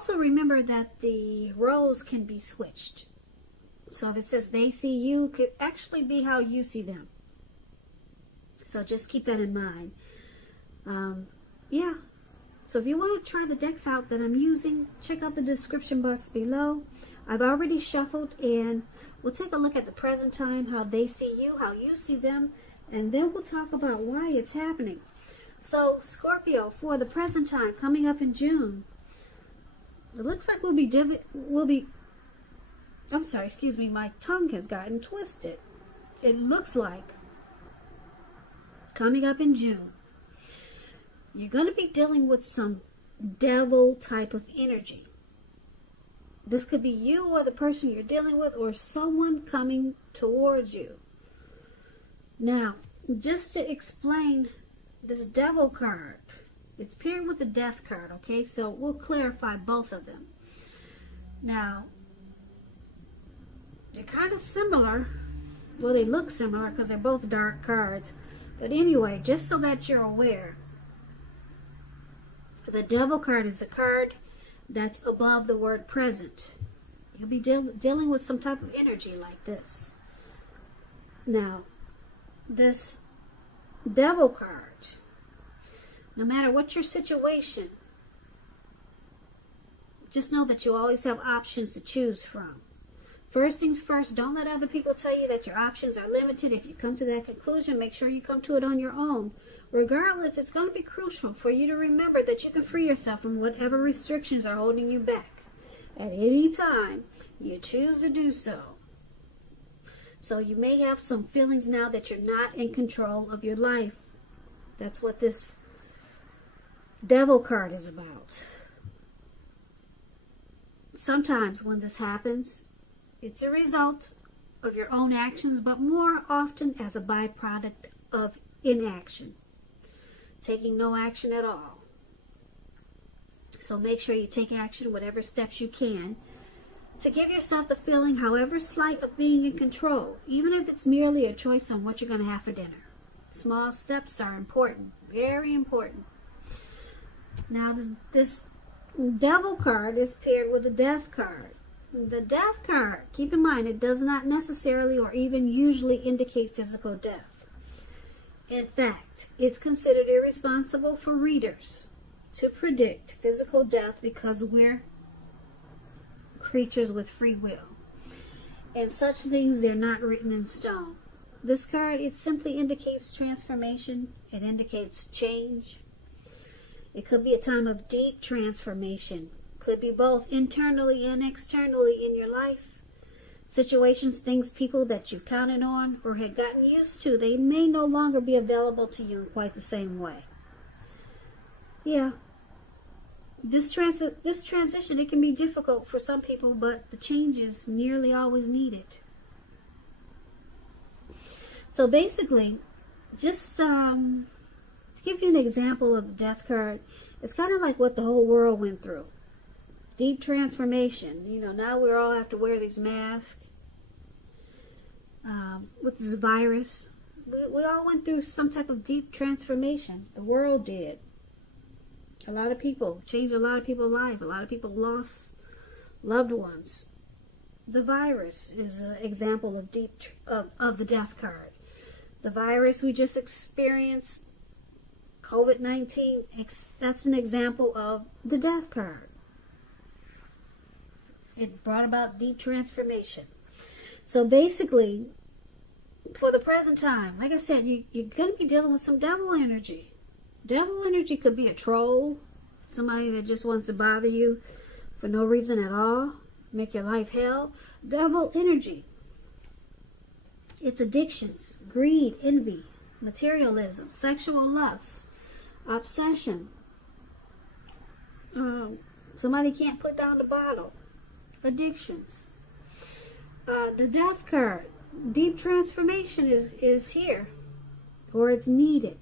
also remember that the roles can be switched. So if it says they see you, it could actually be how you see them. So just keep that in mind. Yeah. So if you want to try the decks out that I'm using, check out the description box below. I've already shuffled, and we'll take a look at the present time, how they see you, how you see them, and then we'll talk about why it's happening. So Scorpio, for the present time, coming up in June, it looks like I'm sorry, excuse me, my tongue has gotten twisted. It looks like coming up in June, you're going to be dealing with some devil type of energy. This could be you or the person you're dealing with, or someone coming towards you. Now, just to explain this devil card, it's paired with the death card, okay? So we'll clarify both of them. Now, they're kind of similar. Well, they look similar because they're both dark cards. But anyway, just so that you're aware, the devil card is the card that's above the word present. You'll be dealing with some type of energy like this. Now, this devil card, no matter what your situation, just know that you always have options to choose from. First things first, don't let other people tell you that your options are limited. If you come to that conclusion, make sure you come to it on your own. Regardless, it's going to be crucial for you to remember that you can free yourself from whatever restrictions are holding you back at any time you choose to do so. So you may have some feelings now that you're not in control of your life. That's what this devil card is about. Sometimes when this happens, it's a result of your own actions, but more often as a byproduct of inaction. Taking no action at all. So make sure you take action, whatever steps you can, to give yourself the feeling, however slight, of being in control, even if it's merely a choice on what you're going to have for dinner. Small steps are important, very important. Now, this devil card is paired with a death card. The death card, keep in mind, it does not necessarily or even usually indicate physical death. In fact, it's considered irresponsible for readers to predict physical death because we're creatures with free will. And such things, they're not written in stone. This card, it simply indicates transformation. It indicates change. It could be a time of deep transformation. Could be both internally and externally in your life. Situations, things, people that you counted on or had gotten used to, they may no longer be available to you in quite the same way. Yeah. This transition, it can be difficult for some people, but the change is nearly always needed. So basically, just to give you an example of the death card, it's kind of like what the whole world went through. Deep transformation. You know, now we all have to wear these masks. With this virus, we all went through some type of deep transformation. The world did. A lot of people, changed a lot of people's lives. A lot of people lost loved ones. The virus is an example of of the death card. The virus we just experienced, COVID-19, that's an example of the death card. It brought about deep transformation. So basically, for the present time, like I said, you're going to be dealing with some devil energy. Devil energy could be a troll, somebody that just wants to bother you for no reason at all, make your life hell. Devil energy. It's addictions, greed, envy, materialism, sexual lust, obsession. Somebody can't put down the bottle. Addictions. The death card. Deep transformation is here, or it's needed.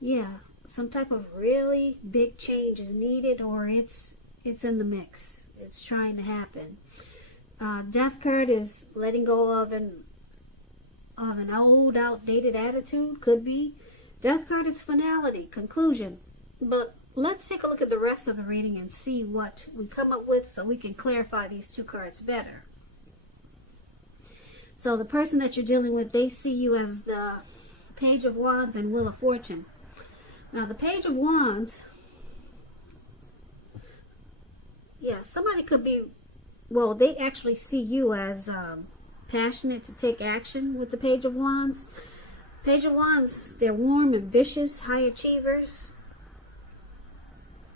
Yeah, some type of really big change is needed, or it's in the mix. It's trying to happen. Death card is letting go of an old, outdated attitude. Could be. Death card is finality, conclusion. But let's take a look at the rest of the reading and see what we come up with so we can clarify these two cards better. So the person that you're dealing with, they see you as the Page of Wands and Wheel of Fortune. Now the Page of Wands, yeah, somebody could be, well, they actually see you as passionate to take action with the Page of Wands. Page of Wands, they're warm, ambitious, high achievers.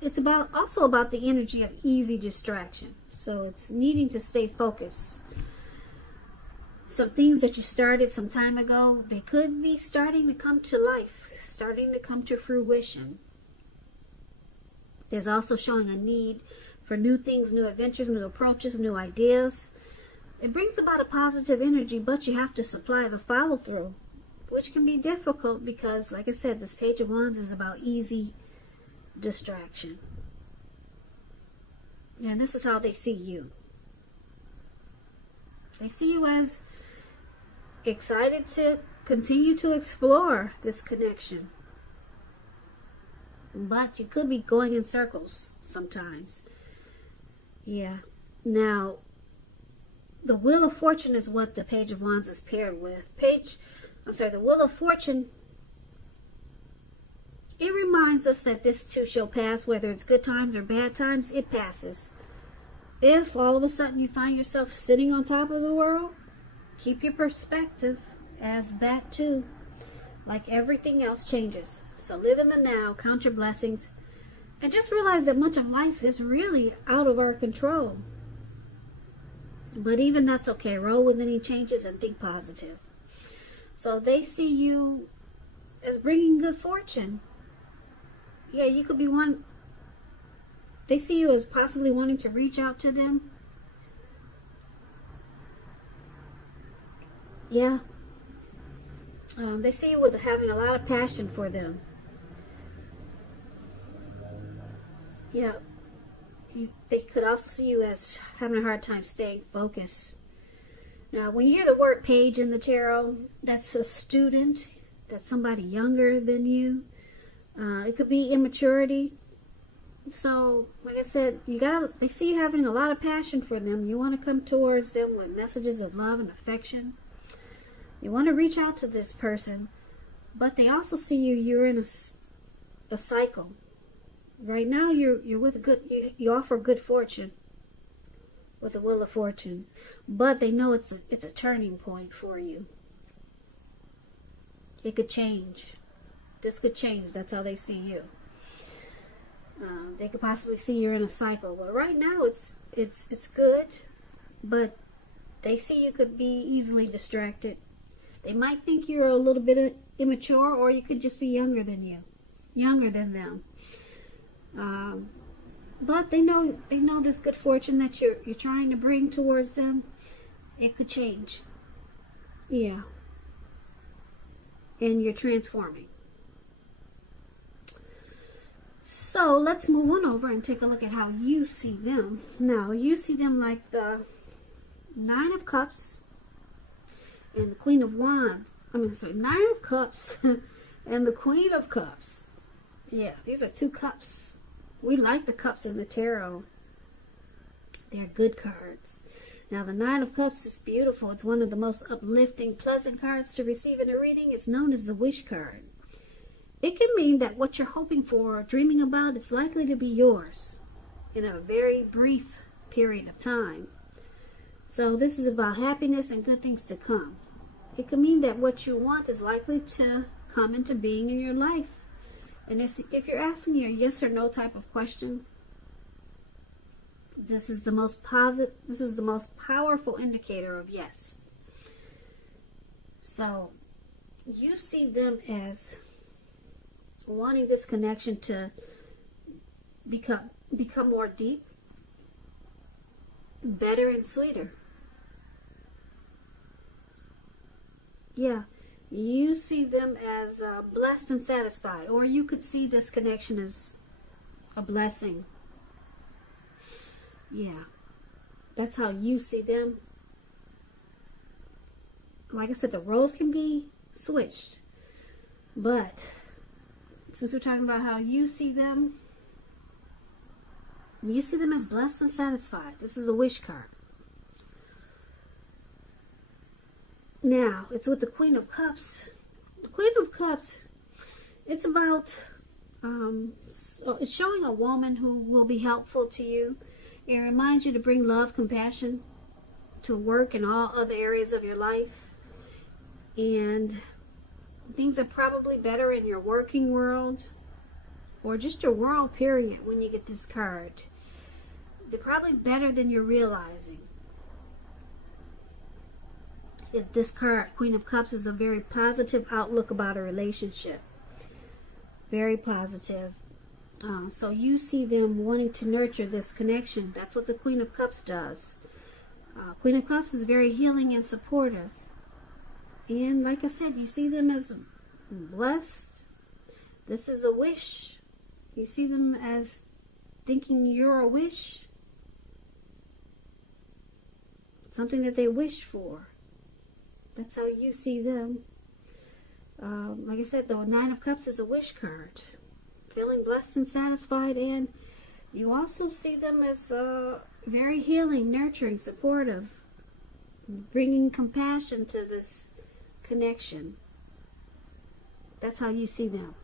It's also about the energy of easy distraction. So it's needing to stay focused. Some things that you started some time ago, they could be starting to come to life, starting to come to fruition. There's also showing a need for new things, new adventures, new approaches, new ideas. It brings about a positive energy, but you have to supply the follow-through, which can be difficult because, like I said, this Page of Wands is about easy distraction. And this is how they see you. They see you as excited to continue to explore this connection. But you could be going in circles sometimes. Yeah. Now, the Wheel of Fortune is what the Page of Wands is paired with. The Wheel of Fortune, it reminds us that this too shall pass, whether it's good times or bad times, it passes. If all of a sudden you find yourself sitting on top of the world, keep your perspective as that too, like everything else, changes. So live in the now, count your blessings, and just realize that much of life is really out of our control. But even that's okay. Roll with any changes and think positive. So they see you as bringing good fortune. Yeah, you could be one. They see you as possibly wanting to reach out to them. Yeah. They see you with having a lot of passion for them. Yeah. They could also see you as having a hard time staying focused. Now, when you hear the word page in the tarot, that's a student. That's somebody younger than you. It could be immaturity. So, like I said, they see you having a lot of passion for them. You want to come towards them with messages of love and affection. You want to reach out to this person, but they also see you're in a cycle. Right now, you're with you offer good fortune with the Wheel of Fortune, but they know it's a turning point for you. It could change. This could change. That's how they see you. They could possibly see you're in a cycle. But right now, it's good, but they see you could be easily distracted. They might think you're a little bit immature, or you could just be younger than them. But they know this good fortune that you're trying to bring towards them. It could change. Yeah. And you're transforming. So let's move on over and take a look at how you see them. Now, you see them like the Nine of Cups and the Queen of Wands. Nine of Cups and the Queen of Cups. Yeah, these are two cups. We like the cups in the tarot. They're good cards. Now, the Nine of Cups is beautiful. It's one of the most uplifting, pleasant cards to receive in a reading. It's known as the Wish card. It can mean that what you're hoping for or dreaming about is likely to be yours in a very brief period of time. So this is about happiness and good things to come. It can mean that what you want is likely to come into being in your life. And if you're asking a yes or no type of question, this is the most powerful indicator of yes. So you see them as wanting this connection to become more deep, better, and sweeter. Yeah, you see them as blessed and satisfied, or you could see this connection as a blessing. Yeah, that's how you see them. Like I said, the roles can be switched, but since we're talking about how you see them, You see them as blessed and satisfied. This is a wish card. Now, it's with the Queen of Cups. The Queen of Cups, it's about, it's showing a woman who will be helpful to you. It reminds you to bring love, compassion to work and all other areas of your life. And things are probably better in your working world or just your world period when you get this card. They're probably better than you're realizing. If this card, Queen of Cups, is a very positive outlook about a relationship. Very positive. So you see them wanting to nurture this connection. That's what the Queen of Cups does. Queen of Cups is very healing and supportive. And like I said, you see them as blessed. This is a wish. You see them as thinking you're a wish. Something that they wish for. That's how you see them. Like I said, the Nine of Cups is a wish card. Feeling blessed and satisfied. And you also see them as very healing, nurturing, supportive. Bringing compassion to this connection. That's how you see them.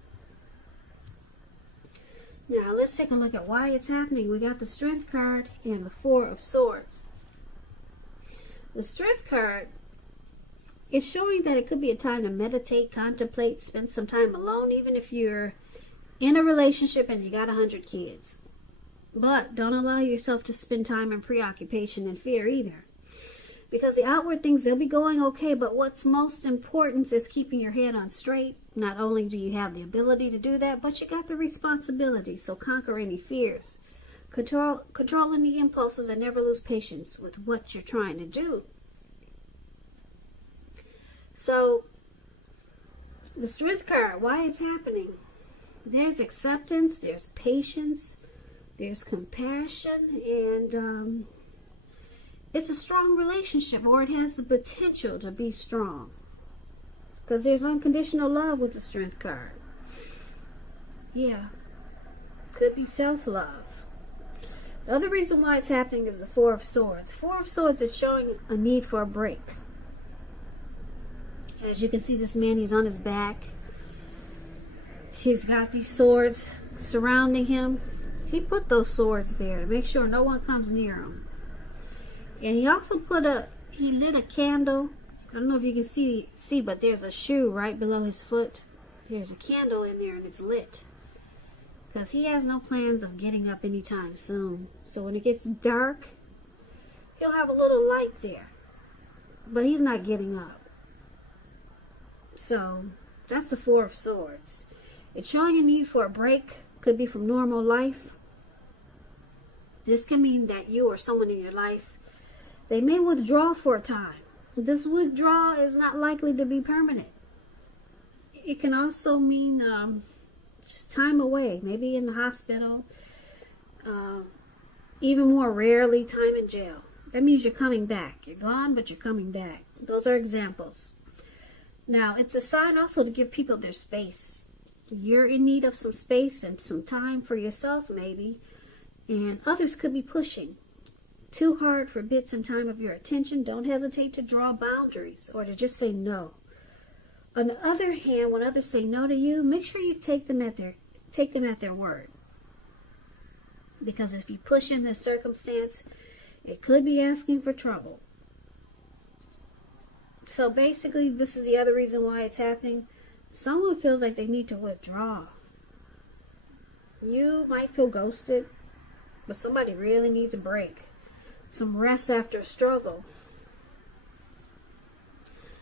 Now, let's take a look at why it's happening. We got the Strength card and the Four of Swords. The Strength card is showing that it could be a time to meditate, contemplate, spend some time alone, even if you're in a relationship and you got 100 kids. But don't allow yourself to spend time in preoccupation and fear either. Because the outward things, they'll be going okay, but what's most important is keeping your head on straight. Not only do you have the ability to do that, but you got the responsibility. So conquer any fears. Control any impulses and never lose patience with what you're trying to do. So, the Strength card, why it's happening. There's acceptance, there's patience, there's compassion, and it's a strong relationship, or it has the potential to be strong. Because there's unconditional love with the Strength card. Yeah. Could be self-love. The other reason why it's happening is the Four of Swords. Four of Swords is showing a need for a break. As you can see, this man, he's on his back. He's got these swords surrounding him. He put those swords there to make sure no one comes near him. And he also he lit a candle. I don't know if you can see, but there's a shoe right below his foot. There's a candle in there and it's lit. Because he has no plans of getting up anytime soon. So when it gets dark, he'll have a little light there. But he's not getting up. So that's the Four of Swords. It's showing a need for a break. Could be from normal life. This can mean that you or someone in your life, they may withdraw for a time. This withdrawal is not likely to be permanent. It can also mean just time away, maybe in the hospital. Even more rarely, time in jail. That means you're coming back. You're gone, but you're coming back. Those are examples. Now, it's a sign also to give people their space. You're in need of some space and some time for yourself, maybe. And others could be pushing too hard for bits and time of your attention. Don't hesitate to draw boundaries or to just say no. On the other hand, when others say no to you, make sure you take them at their word. Because if you push in this circumstance, it could be asking for trouble. So basically, this is the other reason why it's happening. Someone feels like they need to withdraw. You might feel ghosted, but somebody really needs a break. Some rest after a struggle.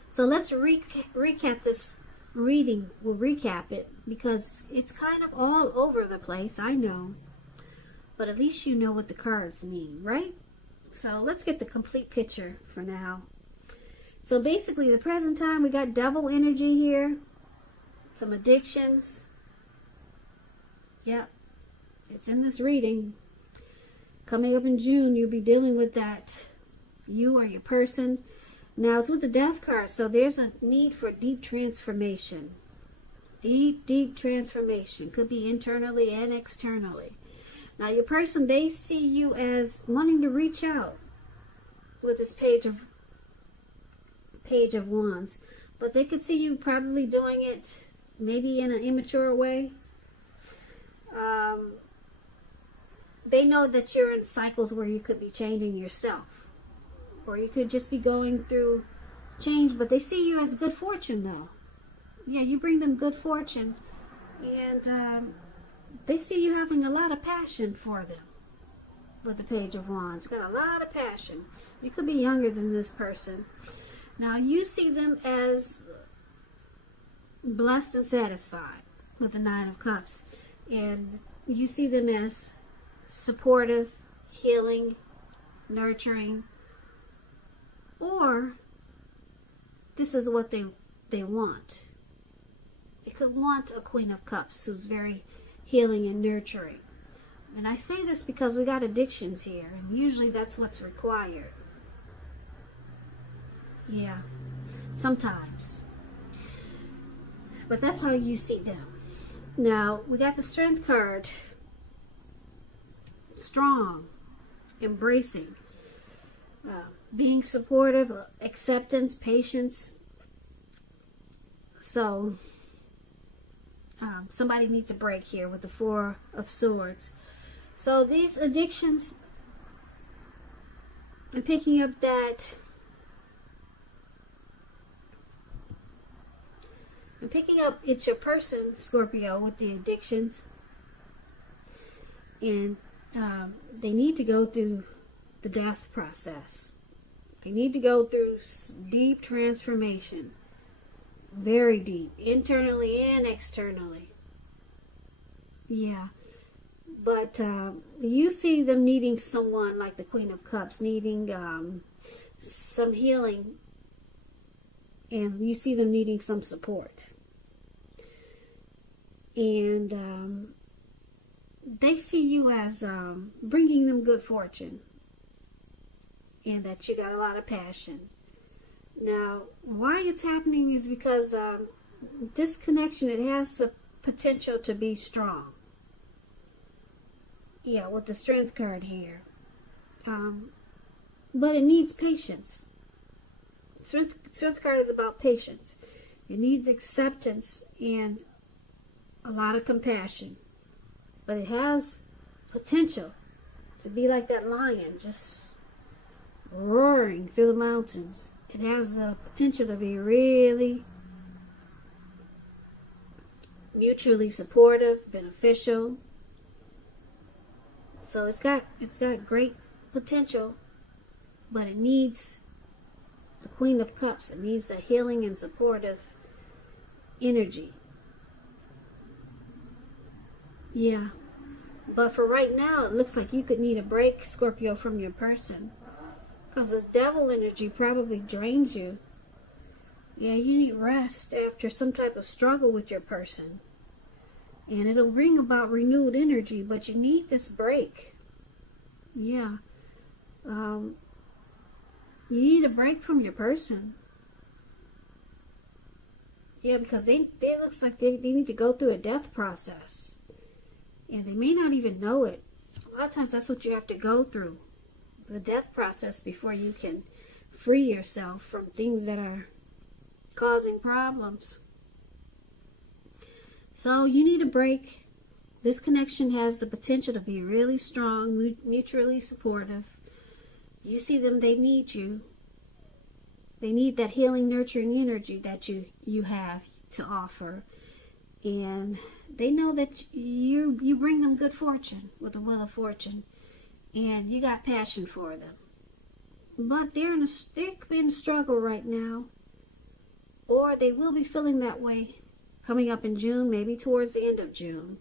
So let's recap this reading. We'll recap it because it's kind of all over the place, I know. But at least you know what the cards mean, right? So let's get the complete picture for now. So basically, the present time, we got devil energy here. Some addictions. Yep. It's in this reading. Coming up in June, you'll be dealing with that. You or your person. Now, it's with the Death card. So there's a need for deep transformation. Deep transformation. Could be internally and externally. Now your person, they see you as wanting to reach out with this Page of Wands. But they could see you probably doing it maybe in an immature way. They know that you're in cycles where you could be changing yourself. Or you could just be going through change. But they see you as good fortune, though. Yeah, you bring them good fortune. And they see you having a lot of passion for them. With the Page of Wands. Got a lot of passion. You could be younger than this person. Now, you see them as blessed and satisfied with the Nine of Cups. And you see them as supportive, healing, nurturing. Or this is what they want. They could want a Queen of Cups who's very healing and nurturing. And I say this because we got addictions here. And usually that's what's required. Yeah, sometimes. But that's how you see them. Now, we got the Strength card. Strong, embracing, being supportive, acceptance, patience. So, somebody needs a break here with the Four of Swords. So, these addictions, I'm picking up that... I'm picking up it's your person, Scorpio, with the addictions. And they need to go through the death process. They need to go through deep transformation. Very deep. Internally and externally. Yeah. But you see them needing someone like the Queen of Cups, needing some healing. And you see them needing some support. And they see you as bringing them good fortune. And that you got a lot of passion. Now, why it's happening is because this connection, it has the potential to be strong. Yeah, with the Strength card here. But it needs patience. Strength card is about patience. It needs acceptance and a lot of compassion. But it has potential to be like that lion, just roaring through the mountains. It has the potential to be really mutually supportive, beneficial. So it's got great potential, but it needs the Queen of Cups. It needs a healing and supportive energy. Yeah. But for right now, it looks like you could need a break, Scorpio, from your person. Because this devil energy probably drains you. Yeah, you need rest after some type of struggle with your person. And it'll bring about renewed energy, but you need this break. Yeah. You need a break from your person. Yeah, because they looks like they need to go through a death process. And they may not even know it. A lot of times that's what you have to go through. The death process before you can free yourself from things that are causing problems. So you need a break. This connection has the potential to be really strong, mutually supportive. You see them, they need you. They need that healing, nurturing energy that you have to offer. And they know that you bring them good fortune with the Wheel of Fortune. And you got passion for them. But they could be in a struggle right now. Or they will be feeling that way coming up in June, maybe towards the end of June.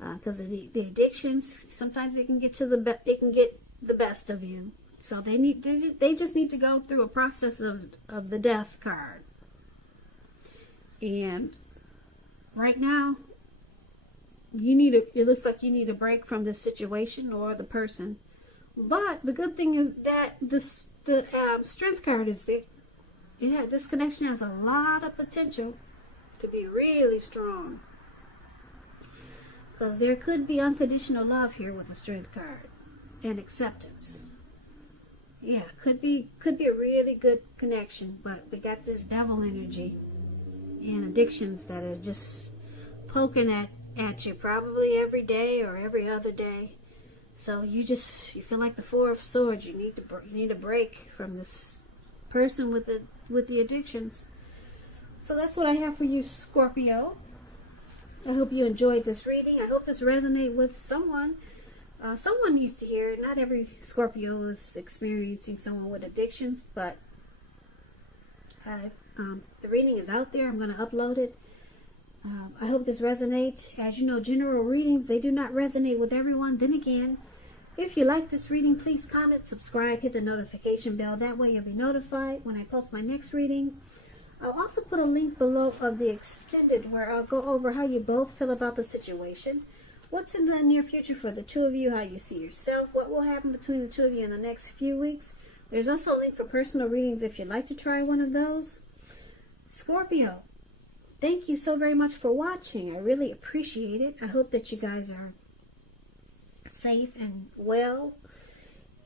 Because of the addictions, sometimes they can get the best of you. So they just need to go through a process of the Death card. And right now, it looks like you need a break from this situation or the person. But the good thing is that the Strength card is there. This connection has a lot of potential to be really strong. Because there could be unconditional love here with the Strength card and acceptance. Yeah, could be a really good connection, but we got this devil energy and addictions that are just poking at you probably every day or every other day. So you feel like the Four of Swords. You need a break from this person with the addictions. So that's what I have for you, Scorpio. I hope you enjoyed this reading. I hope this resonates with someone. Someone needs to hear it. Not every Scorpio is experiencing someone with addictions, but the reading is out there. I'm going to upload it. I hope this resonates. As you know, general readings, they do not resonate with everyone. Then again, if you like this reading, please comment, subscribe, hit the notification bell. That way you'll be notified when I post my next reading. I'll also put a link below of the extended where I'll go over how you both feel about the situation. What's in the near future for the two of you, how you see yourself, what will happen between the two of you in the next few weeks. There's also a link for personal readings if you'd like to try one of those. Scorpio, thank you so very much for watching. I really appreciate it. I hope that you guys are safe and well,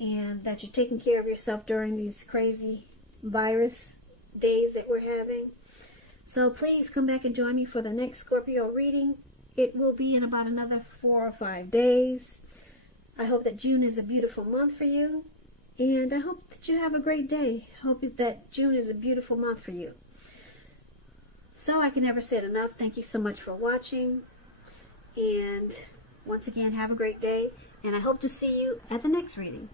and that you're taking care of yourself during these crazy virus days that we're having. So please come back and join me for the next Scorpio reading. It will be in about another 4 or 5 days. I hope that June is a beautiful month for you, and I hope that you have a great day. I hope that June is a beautiful month for you. So I can never say it enough. Thank you so much for watching, and once again, have a great day, and I hope to see you at the next reading.